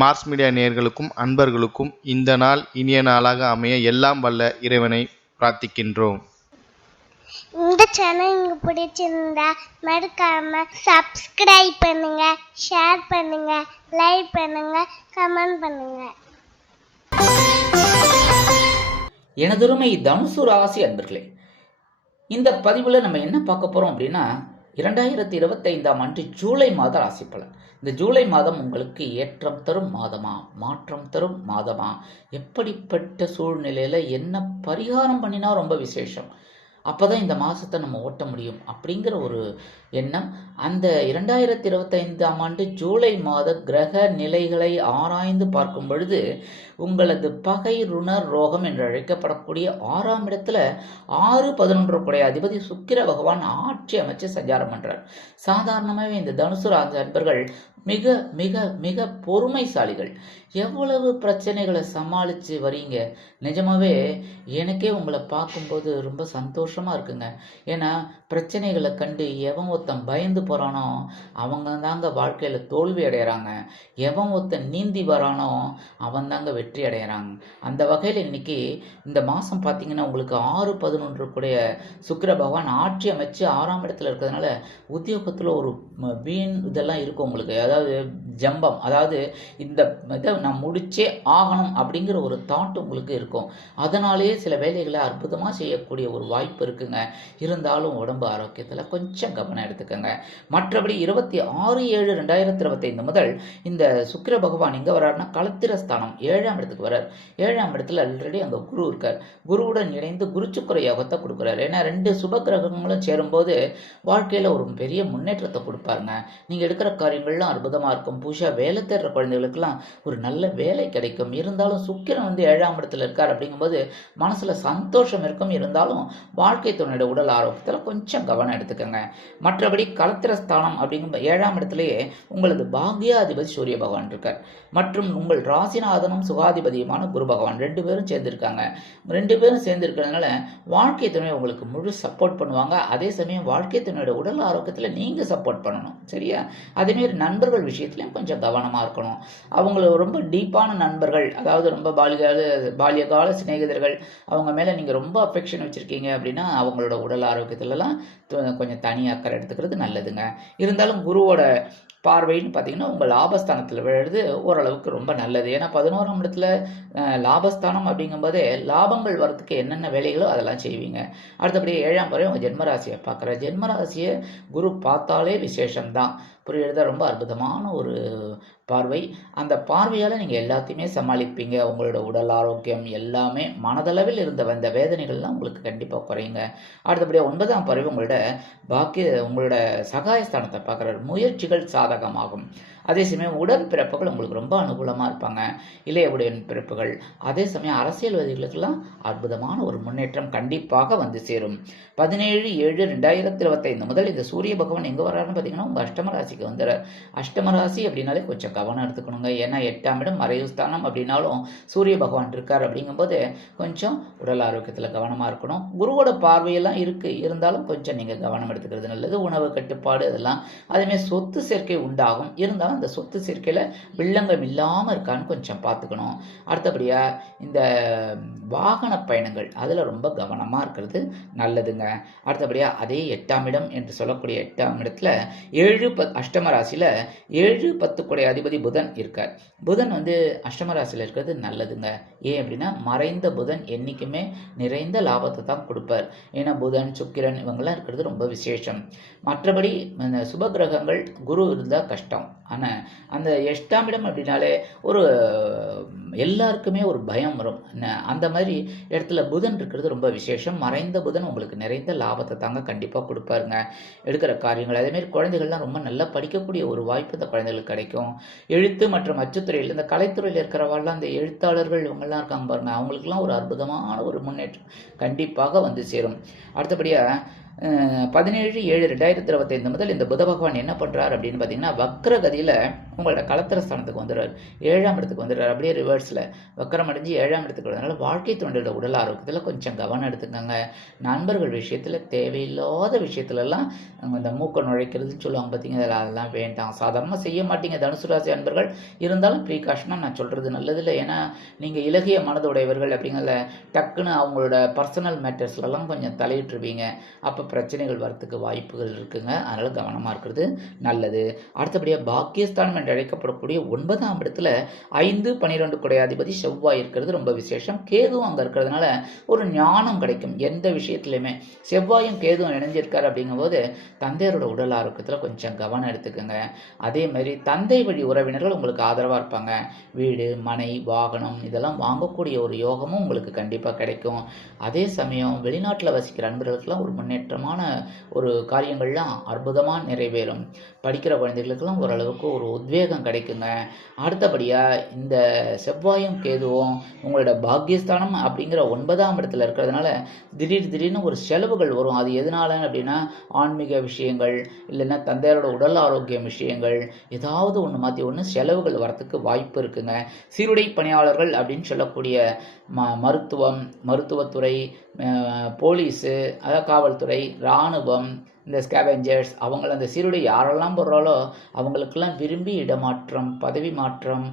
Mars media நேயர்களுக்கும் அன்பர்களுக்கும் இந்த நாள் இனிய நாளாக அமைய எல்லாம் வல்ல இறைவனை பிரார்த்திக்கின்றோம். இந்த சேனல் உங்களுக்கு பிடிச்சிருந்தா மறக்காம சப்ஸ்கிரைப் பண்ணுங்க ஷேர் பண்ணுங்க லைக் பண்ணுங்க கமெண்ட் பண்ணுங்க. எனதொருமை தனுசு ராசி அன்பர்களே இந்த பதிவில் நம்ம என்ன பார்க்க போகிறோம் அப்படின்னா இரண்டாயிரத்தி இருபத்தைந்தாம் ஆண்டு ஜூலை மாத ராசி பலன் இந்த ஜூலை மாதம் உங்களுக்கு ஏற்றம் தரும் மாதமா? மாற்றம் தரும் மாதமா? எப்படிப்பட்ட சூழ்நிலையில் என்ன பரிகாரம் பண்ணினா ரொம்ப விசேஷம்? அப்போ தான் இந்த மாதத்தை நம்ம ஓட்ட முடியும் அப்படிங்கிற ஒரு எண்ணம். அந்த இரண்டாயிரத்தி இருபத்தைந்தாம் ஆண்டு ஜூலை மாத கிரக நிலைகளை ஆராய்ந்து பார்க்கும் பொழுது உங்களது பகை ருணர் ரோகம் என்று அழைக்கப்படக்கூடிய ஆறாம் இடத்துல ஆறு பதினொன்று கூடிய அதிபதி சுக்கிர பகவான் ஆட்சி அமைச்சு சஞ்சாரம் பண்றார். சாதாரணமாகவே இந்த தனுசு ராஜ அன்பர்கள் மிக மிக மிக பொறுமைசாலிகள். எவ்வளவு பிரச்சனைகளை சமாளித்து வரீங்க? நிஜமாகவே எனக்கே உங்களை பார்க்கும்போது ரொம்ப சந்தோஷமாக இருக்குங்க. ஏன்னா பிரச்சனைகளை கண்டு எவன் ஒருத்தன் பயந்து போகிறானோ அவங்க தாங்க வாழ்க்கையில் தோல்வி அடைகிறாங்க எவன் ஒருத்தன் நீந்தி வரானோ அவன் தாங்க வெற்றி அடைகிறாங்க அந்த வகையில் இன்னைக்கு இந்த மாதம் பார்த்தீங்கன்னா உங்களுக்கு ஆறு பதினொன்று கூடிய சுக்கிர பகவான் ஆட்சி அமைச்சு ஆறாம் இடத்துல இருக்கிறதுனால உத்தியோகத்தில் ஒரு ம- வீண் இதெல்லாம் இருக்கும் உங்களுக்கு. அதாவது ஜம்பம். அதாவது இந்த இதை நான் முடிச்சே ஆகணும் அப்படிங்கிற ஒரு தாட் உங்களுக்கு இருக்கும். அதனாலேயே சில வேலைகளை அற்புதமாக செய்யக்கூடிய ஒரு வாய்ப்பு இருக்குங்க. இருந்தாலும் உடம்பு ஆரோக்கியத்தில் கொஞ்சம் கவனம் எடுத்துக்கோங்க. மற்றபடி இருபத்தி ஆறு ஏழு ரெண்டாயிரத்தி இருபத்தைந்து முதல் இந்த சுக்கிர பகவான் எங்கே வர்றாருன்னா களத்திர ஏழாம் ஏழாம் இடத்துக்கு வர்றார். ஏழாம் இடத்துல ஆல்ரெடி அங்கே குரு இருக்கார். குருவுடன் இணைந்து குருச்சுக்கர யோகத்தை கொடுக்குறாரு. ஏன்னா ரெண்டு சுப கிரகங்களும் சேரும்போது வாழ்க்கையில் ஒரு பெரிய முன்னேற்றத்தை கொடுப்பாருங்க. நீங்கள் எடுக்கிற காரியங்கள்லாம் அற்புதமாக இருக்கும். பூஷா வேலை தேடுற குழந்தைகளுக்கெல்லாம் ஒரு நல்ல வேலை கிடைக்கும். இருந்தாலும் சுக்கிரன் வந்து ஏழாம் இடத்துல இருக்கார் அப்படிங்கும்போது மனசில் சந்தோஷம் இருக்கும். இருந்தாலும் வாழ்க்கை துணையோட உடல் ஆரோக்கியத்தில் கொஞ்சம் கவனம் எடுத்துக்கோங்க. மற்றபடி கலத்திரஸ்தானம் அப்படிங்கும் ஏழாம் இடத்துலயே உங்களது பாக்யாதிபதி சூரிய பகவான் இருக்கார். மற்றும் உங்கள் ராசிநாதனும் சுகா சுகாதிபதியுமான குரு பகவான் ரெண்டு பேரும் சேர்ந்திருக்காங்க. ரெண்டு பேரும் சேர்ந்துருக்கிறதுனால வாழ்க்கை துணை உங்களுக்கு முழு சப்போர்ட் பண்ணுவாங்க. அதே சமயம் வாழ்க்கை துணையோட உடல் ஆரோக்கியத்தில் நீங்கள் சப்போர்ட் பண்ணணும். சரியா? அதேமாரி நண்பர்கள் விஷயத்துலையும் கொஞ்சம் கவனமாக இருக்கணும். அவங்கள ரொம்ப டீப்பான நண்பர்கள் அதாவது ரொம்ப பாலிகால பால்யகால சிநேகிதர்கள் அவங்க மேலே நீங்கள் ரொம்ப அஃபெக்ஷன் வச்சுருக்கீங்க அப்படின்னா அவங்களோட உடல் ஆரோக்கியத்துலலாம் கொஞ்சம் தனி அக்கறை எடுத்துக்கிறது நல்லதுங்க. இருந்தாலும் குருவோட பார்வைன்னு பார்த்தீங்கன்னா உங்கள் லாபஸ்தானத்தில் விழுறது ஓரளவுக்கு ரொம்ப நல்லது. ஏன்னா பதினோராம் இடத்துல அஹ், லாபஸ்தானம் அப்படிங்கும்போதே லாபங்கள் வரத்துக்கு என்னென்ன வேலைகளோ அதெல்லாம் செய்வீங்க. அடுத்தபடி ஏழாம் பறவை உங்கள் ஜென்மராசியை பார்க்குற. ஜென்மராசியை குரு பார்த்தாலே விசேஷம்தான். புரியுறதா? ரொம்ப அற்புதமான ஒரு பார்வை. அந்த பார்வையால் நீங்கள் எல்லாத்தையுமே சமாளிப்பீங்க. உங்களோட உடல் ஆரோக்கியம் எல்லாமே மனதளவில் இருந்த வந்த வேதனைகள்லாம் உங்களுக்கு கண்டிப்பாக குறையுங்க. அடுத்தபடியாக ஒன்பதாம் பறவை உங்களோட பாக்கிய உங்களோட சகாயஸ்தானத்தை பார்க்குற முயற்சிகள் சாதகமாகும். அதே சமயம் உடன் பிறப்புகள் உங்களுக்கு ரொம்ப அனுகூலமாக இருப்பாங்க. இளைய உடன் பிறப்புகள் அதே சமயம் அரசியல்வாதிகளுக்கெல்லாம் அற்புதமான ஒரு முன்னேற்றம் கண்டிப்பாக வந்து சேரும். பதினேழு ஏழு ரெண்டாயிரத்தி இருபத்தைந்து முதல் இந்த சூரிய பகவான் எங்கே வர்றாருன்னு பார்த்தீங்கன்னா உங்கள் அஷ்டம ராசிக்கு வந்துடுறார். அஷ்டம ராசி அப்படின்னாலே கொஞ்சம் கவனம் எடுத்துக்கணுங்க. ஏன்னா எட்டாம் இடம் மறைவு ஸ்தானம் அப்படின்னாலும் சூரிய பகவான் இருக்கார் அப்படிங்கும்போது கொஞ்சம் உடல் ஆரோக்கியத்தில் கவனமாக இருக்கணும். குருவோட பார்வையெல்லாம் இருக்குது இருந்தாலும் கொஞ்சம் நீங்கள் கவனம் எடுத்துக்கிறது நல்லது. உணவு கட்டுப்பாடு அதெல்லாம் அதேமாதிரி சொத்து சேர்க்கை உண்டாகும். இருந்தாலும் அந்த சொத்து சேர்க்கையில் வில்லங்கம் இல்லாமல் இருக்கான்னு கொஞ்சம் பார்த்துக்கணும். அடுத்தபடியாக இந்த வாகன பயணங்கள் அதில் ரொம்ப கவனமாக இருக்கிறது நல்லதுங்க. அடுத்தபடியாக அதே எட்டாம் இடம் என்று சொல்லக்கூடிய எட்டாம் இடத்துல ஏழு பத் அஷ்டம ராசியில் ஏழு பத்து அதிபதி புதன் இருக்கார். புதன் வந்து அஷ்டம ராசியில் இருக்கிறது நல்லதுங்க. ஏன் அப்படின்னா மறைந்த புதன் என்றைக்குமே நிறைந்த லாபத்தை தான் கொடுப்பார். ஏன்னா புதன் சுக்கிரன் இவங்கெல்லாம் இருக்கிறது ரொம்ப விசேஷம். மற்றபடி இந்த சுப கிரகங்கள் குரு இருந்தால் கஷ்டம். ஆனால் அந்த எட்டாம் இடம் அப்படின்னாலே ஒரு எல்லாருக்குமே ஒரு பயம் வரும். அந்த மாதிரி இடத்துல புதன் இருக்கிறது ரொம்ப விசேஷம். மறைந்த புதன் உங்களுக்கு நிறைந்த லாபத்தை தாங்க கண்டிப்பாக கொடுப்பாருங்க. எடுக்கிற காரியங்கள் அதேமாரி குழந்தைகள்லாம் ரொம்ப நல்லா படிக்கக்கூடிய ஒரு வாய்ப்பு இந்த குழந்தைகளுக்கு கிடைக்கும். எழுத்து மற்றும் அச்சுத்துறையில் இந்த கலைத்துறையில் இருக்கிறவாள்லாம் இந்த எழுத்தாளர்கள் இவங்கெல்லாம் இருக்காங்க பாருங்கள் அவங்களுக்குலாம் ஒரு அற்புதமான ஒரு முன்னேற்றம் கண்டிப்பாக வந்து சேரும். அடுத்தபடியாக பதினேழு ஏழு ரெண்டாயிரத்தி இருபத்தைந்து முதல் இந்த புத பகவான் என்ன பண்ணுறார் அப்படின்னு பார்த்தீங்கன்னா வக்ரகதியில் உங்களோட கலத்திர ஸ்தானத்துக்கு வந்துடுறார். ஏழாம் இடத்துக்கு வந்துடுறார். அப்படியே ரிவர்ஸில் வக்கரம் அடைஞ்சு ஏழாம் இடத்துக்கு வரதுனால வாழ்க்கை தொண்டோட உடல் ஆரோக்கியத்தில் கொஞ்சம் கவனம் எடுத்துக்கோங்க. நண்பர்கள் விஷயத்தில் தேவையில்லாத விஷயத்துலலாம் இந்த மூக்க நுழைக்கிறதுன்னு சொல்லுவாங்க பார்த்தீங்க. அதில் அதெல்லாம் வேண்டாம். சாதாரணமாக செய்ய மாட்டீங்க தனுசு ராசி அன்பர்கள். இருந்தாலும் ப்ரீகாஷனாக நான் சொல்கிறது நல்லதில்லை. ஏன்னா நீங்கள் இலகிய மனதுடையவர்கள் அப்படிங்கிறத டக்குன்னு அவங்களோட பர்சனல் மேட்டர்ஸ்லலாம் கொஞ்சம் தலையிட்டுருவீங்க அப்போ பிரச்சனைகள் வரத்துக்கு வாய்ப்புகள் இருக்குங்க. அதனால் கவனமாக இருக்கிறது நல்லது. அடுத்தபடியாக பாக்கியஸ்தானம் என்று அழைக்கப்படக்கூடிய ஒன்பதாம் இடத்துல ஐந்து பன்னிரெண்டு குடையாதிபதி செவ்வாய் இருக்கிறது. ரொம்ப விசேஷம். கேதுவும் அங்கே இருக்கிறதுனால ஒரு ஞானம் கிடைக்கும். எந்த விஷயத்துலையுமே செவ்வாயும் கேதுவும் இணைஞ்சிருக்காரு அப்படிங்கும்போது தந்தையரோட உடல் ஆரோக்கியத்தில் கொஞ்சம் கவனம் எடுத்துக்கோங்க. அதே மாதிரி தந்தை வழி உறவினர்கள் உங்களுக்கு ஆதரவாக இருப்பாங்க. வீடு மனை வாகனம் இதெல்லாம் வாங்கக்கூடிய ஒரு யோகமும் உங்களுக்கு கண்டிப்பாக கிடைக்கும். அதே சமயம் வெளிநாட்டில் வசிக்கிற அன்பர்களுக்கெல்லாம் ஒரு முன்னேற்றம் முன்னேற்றமான ஒரு காரியங்கள்லாம் அற்புதமாக நிறைவேறும். படிக்கிற குழந்தைகளுக்கெல்லாம் ஓரளவுக்கு ஒரு உத்வேகம் கிடைக்குங்க. அடுத்தபடியாக இந்த செவ்வாயும் கேதுவும் உங்களோட பாக்கியஸ்தானம் அப்படிங்கிற ஒன்பதாம் இடத்துல இருக்கிறதுனால திடீர் திடீர்னு ஒரு செலவுகள் வரும். அது எதனால அப்படின்னா ஆன்மீக விஷயங்கள் இல்லைன்னா தந்தையரோட உடல் ஆரோக்கியம் விஷயங்கள் ஏதாவது ஒன்று மாற்றி ஒன்று செலவுகள் வரத்துக்கு வாய்ப்பு இருக்குங்க. சீருடை பணியாளர்கள் அப்படின்னு சொல்லக்கூடிய ம மருத்துவம் மருத்துவத்துறை போலீஸு அதாவது காவல்துறை இராணுவம் இந்த ஸ்கேவெஞ்சர்ஸ் அவங்கள அந்த சீருடை யாரெல்லாம் போடுறாலோ அவங்களுக்கெல்லாம் விரும்பி இடமாற்றம் பதவி மாற்றம்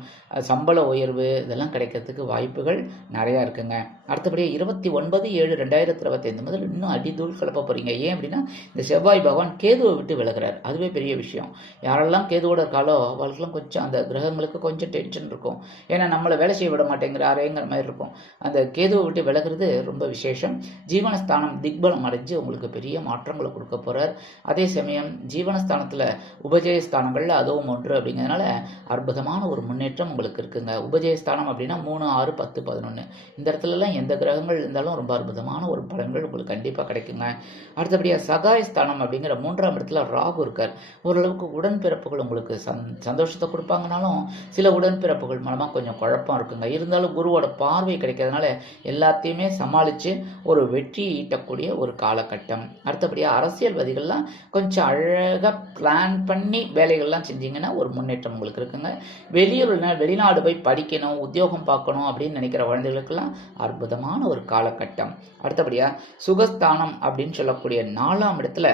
சம்பள உயர்வு இதெல்லாம் கிடைக்கிறதுக்கு வாய்ப்புகள் நிறையா இருக்குங்க. அடுத்தபடியாக இருபத்தி ஒன்பது ஏழு ரெண்டாயிரத்தி இருபத்தைந்து முதல் இன்னும் அடிதூள் கிளப்ப போகிறீங்க ஏன் அப்படின்னா இந்த செவ்வாய் பகவான் கேதுவை விட்டு விலகிறார். அதுவே பெரிய விஷயம். யாரெல்லாம் கேதுவோட இருக்காலோ அவளுக்கெல்லாம் கொஞ்சம் அந்த கிரகங்களுக்கு கொஞ்சம் டென்ஷன் இருக்கும். ஏன்னா நம்மளை வேலை செய்ய விட மாட்டேங்கிறாரேங்கிற மாதிரி இருக்கும். அந்த கேதுவை விட்டு விலகுறது ரொம்ப விசேஷம். ஜீவனஸ்தானம் திக்பலம் அடைஞ்சு உங்களுக்கு பெரிய மாற்றங்களை கொடுக்க சொல்கிறார் அதே சமயம் ஜீவனஸ்தானத்தில் உபஜயஸ்தானங்களில் அதுவும் ஒன்று அப்படிங்கிறதுனால அற்புதமான ஒரு முன்னேற்றம் உங்களுக்கு இருக்குங்க. உபஜயஸ்தானம் அப்படின்னா மூணு ஆறு பத்து பதினொன்று இந்த இடத்துலலாம் எந்த கிரகங்கள் இருந்தாலும் ரொம்ப அற்புதமான ஒரு பலன்கள் உங்களுக்கு கண்டிப்பாக கிடைக்குங்க. அடுத்தபடியாக சகாயஸ்தானம் அப்படிங்கிற மூன்றாம் இடத்துல ராகு இருக்கார். ஓரளவுக்கு உடன்பிறப்புகள் உங்களுக்கு சந் சந்தோஷத்தை கொடுப்பாங்கனாலும் சில உடன்பிறப்புகள் மூலமாக கொஞ்சம் குழப்பம் இருக்குங்க. இருந்தாலும் குருவோட பார்வை கிடைக்கிறதுனால எல்லாத்தையுமே சமாளித்து ஒரு வெற்றி ஈட்டக்கூடிய ஒரு காலகட்டம். அடுத்தபடியாக அரசியல்வாதிகள்லாம் கொஞ்சம் அழகாக பிளான் பண்ணி வேலைகள்லாம் செஞ்சீங்கன்னா ஒரு முன்னேற்றம் உங்களுக்கு இருக்குங்க. வெளியூரில் வெளிநாடு போய் படிக்கணும் உத்தியோகம் பார்க்கணும் அப்படின்னு நினைக்கிற குழந்தைகளுக்கெல்லாம் அற்புதமான ஒரு காலகட்டம். அடுத்தபடியாக சுகஸ்தானம் அப்படின்னு சொல்லக்கூடிய நாலாம் இடத்துல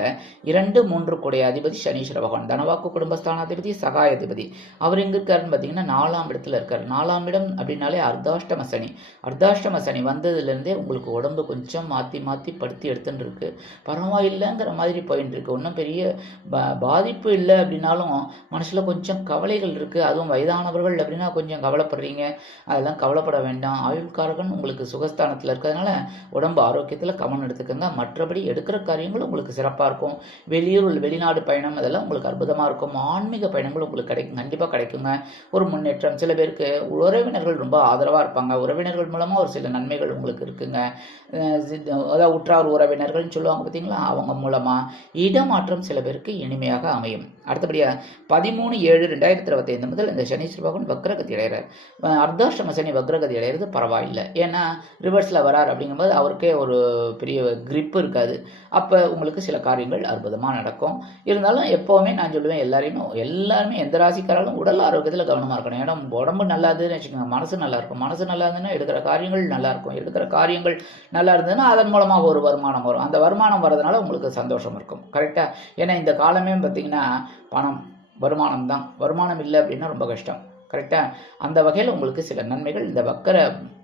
இரண்டு மூன்று கூடிய அதிபதி சனீஸ்வர பகவான் தனவாக்கு குடும்பஸ்தானாதிபதி சகாயாதிபதி. அவர் எங்கே இருக்காருன்னு பார்த்தீங்கன்னா நாலாம் இடத்துல இருக்கார். நாலாம் இடம் அப்படின்னாலே அர்த்தாஷ்டம சனி. அர்த்தாஷ்டம சனி வந்ததுலேருந்தே உங்களுக்கு உடம்பு கொஞ்சம் மாற்றி மாற்றி படுத்தி எடுத்துன்னு இருக்கு. பரவாயில்லைங்கிற மாதிரி போயின்னு இருக்கு ஒன்றும் பெரிய பா பாதிப்பு இல்லை அப்படின்னாலும் மனசில் கொஞ்சம் கவலைகள் இருக்குது அதுவும் வயதானவர்கள் அப்படின்னா கொஞ்சம் கவலைப்படுறீங்க. அதெல்லாம் கவலைப்பட வேண்டாம். ஆயுள்காரகன் உங்களுக்கு சுகஸ்தானத்தில் இருக்கிறதுனால உடம்பு ஆரோக்கியத்தில் கவனம் எடுத்துக்கோங்க. மற்றபடி எடுக்கிற காரியங்கள் உங்களுக்கு சிறப்பாக இருக்கும். வெளியூர் வெளிநாடு பயணம் அதெல்லாம் உங்களுக்கு அற்புதமாக இருக்கும். ஆன்மீக பயணங்கள் உங்களுக்கு கிடைக்கும் கண்டிப்பாக கிடைக்குங்க. ஒரு முன்னேற்றம். சில பேருக்கு உறவினர்கள் ரொம்ப ஆதரவாக இருப்பாங்க. உறவினர்கள் மூலமாக ஒரு சில நன்மைகள் உங்களுக்கு இருக்குங்க. அதாவது உற்றார் உறவினர்கள்னு சொல்லுவாங்க பார்த்தீங்களா அவங்க மூலமாக இடமாற்றம் சில பேருக்கு இனிமையாக அமையும். அடுத்தபடியாக பதிமூணு ஏழு ரெண்டாயிரத்தி இருபத்தைந்து முதல் இந்த சனீஸ்வர பகவான் வக்ரகதி அடைகிறார். அர்த்தாஷ்டம சனி வக்ரகதி அடைகிறது பரவாயில்லை. ஏன்னா ரிவர்ஸில் வரார் அப்படிங்கும்போது அவருக்கே ஒரு பெரிய கிரிப்பு இருக்காது. அப்போ உங்களுக்கு சில காரியங்கள் அற்புதமாக நடக்கும். இருந்தாலும் எப்போவுமே நான் சொல்லுவேன் எல்லாரையுமே எல்லாருமே எந்த ராசிக்காராலும் உடல் ஆரோக்கியத்தில் கவனமாக இருக்கணும். ஏன்னா உடம்பு நல்லா இருந்ததுன்னு வச்சுக்கோங்க மனசு நல்லா இருக்கும். மனசு நல்லா இருந்ததுன்னா எடுக்கிற காரியங்கள் நல்லா இருக்கும். எடுக்கிற காரியங்கள் நல்லா இருந்ததுன்னா அதன் மூலமாக ஒரு வருமானம் வரும். அந்த வருமானம் வரதுனால உங்களுக்கு சந்தோஷம் இருக்கும். கரெக்டாக ஏன்னா இந்த காலமே பார்த்தீங்கன்னா பணம் வருமானம் தான் வருமானம் இல்லை அப்படின்னா ரொம்ப கஷ்டம். கரெக்டாக அந்த வகையில் உங்களுக்கு சில நன்மைகள். இந்த வக்கர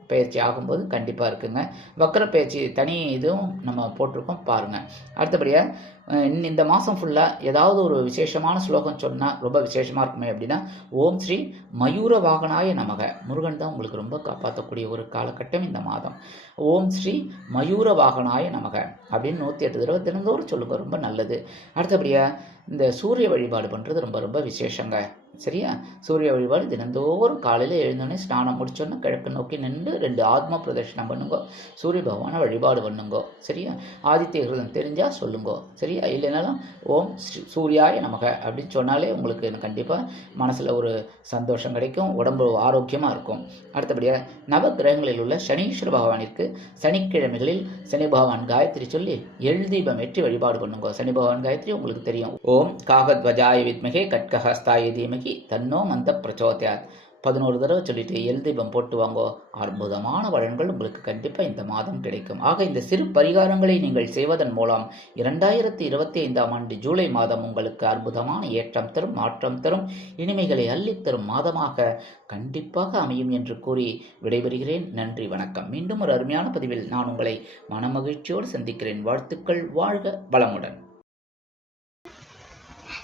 பயிற்சி ஆகும்போது கண்டிப்பாக இருக்குங்க. வக்கர பயிற்சி தனி இதுவும் நம்ம போட்டிருக்கோம். பாருங்கள் அடுத்தபடியாக இந்த- இந்த மாதம் ஃபுல்லாக ஏதாவது ஒரு விசேஷமான ஸ்லோகம் சொன்னால் ரொம்ப விசேஷமாக இருக்குமே அப்படின்னா ஓம் ஸ்ரீ மயூர வாகனாய நமக. முருகன் தான் உங்களுக்கு ரொம்ப காப்பாற்றக்கூடிய ஒரு காலகட்டம் இந்த மாதம். ஓம் ஸ்ரீ மயூர வாகனாய நமக அப்படின்னு நூற்றி எட்டு தடவை தினந்தோறும் சொல்லுங்கள் ரொம்ப நல்லது. அடுத்தபடியாக இந்த சூரிய வழிபாடு பண்ணுறது ரொம்ப ரொம்ப விசேஷங்க. சரியா? சூரிய வழிபாடு தினந்தோறும் காலையில் எழுந்தோடனே ஸ்நானம் முடிச்சோன்னே கிழக்கு நோக்கி நின்று ரெண்டு ஆத்ம பிரதர்ஷனம் பண்ணுங்க சூரிய பகவானை வழிபாடு பண்ணுங்கோ சரியா? ஆதித்ய கிரதம் தெரிஞ்சால் சொல்லுங்கோ சரியா? சரி இல்லைனாலும் ஓம் ஸ்ரீ சூர்யாய நமக அப்படின்னு சொன்னாலே உங்களுக்கு கண்டிப்பாக மனசில் ஒரு சந்தோஷம் கிடைக்கும் உடம்பு ஆரோக்கியமாக இருக்கும். அடுத்தபடியாக நவ கிரகங்களில் உள்ள சனீஸ்வர பகவானிற்கு சனிக்கிழமைகளில் சனி பகவான் காயத்ரி சொல்லி எழுதீபம் வெற்றி வழிபாடு பண்ணுங்க. சனி பகவான் காயத்ரி உங்களுக்கு தெரியும். ஓம் காகத்வஜாய வித்மகே கட்கஹஸ்தாய தீமகி தன்னோ மந்த பிரச்சோதயாத். பதினோரு தடவை சொல்லிட்டு எல் தீபம் போட்டு வாங்கோ. அற்புதமான பலன்கள் உங்களுக்கு கண்டிப்பாக இந்த மாதம் கிடைக்கும். ஆக இந்த சிறு பரிகாரங்களை நீங்கள் செய்வதன் மூலம் இரண்டாயிரத்தி இருபத்தி ஐந்தாம் ஆண்டு ஜூலை மாதம் உங்களுக்கு அற்புதமான ஏற்றம் தரும் மாற்றம் தரும் இனிமைகளை அள்ளித்தரும் மாதமாக கண்டிப்பாக அமையும் என்று கூறி விடைபெறுகிறேன். நன்றி வணக்கம். மீண்டும் ஒரு அருமையான பதிவில் நான் உங்களை மனமகிழ்ச்சியோடு சந்திக்கிறேன். வாழ்த்துக்கள் வாழ்க வளமுடன்.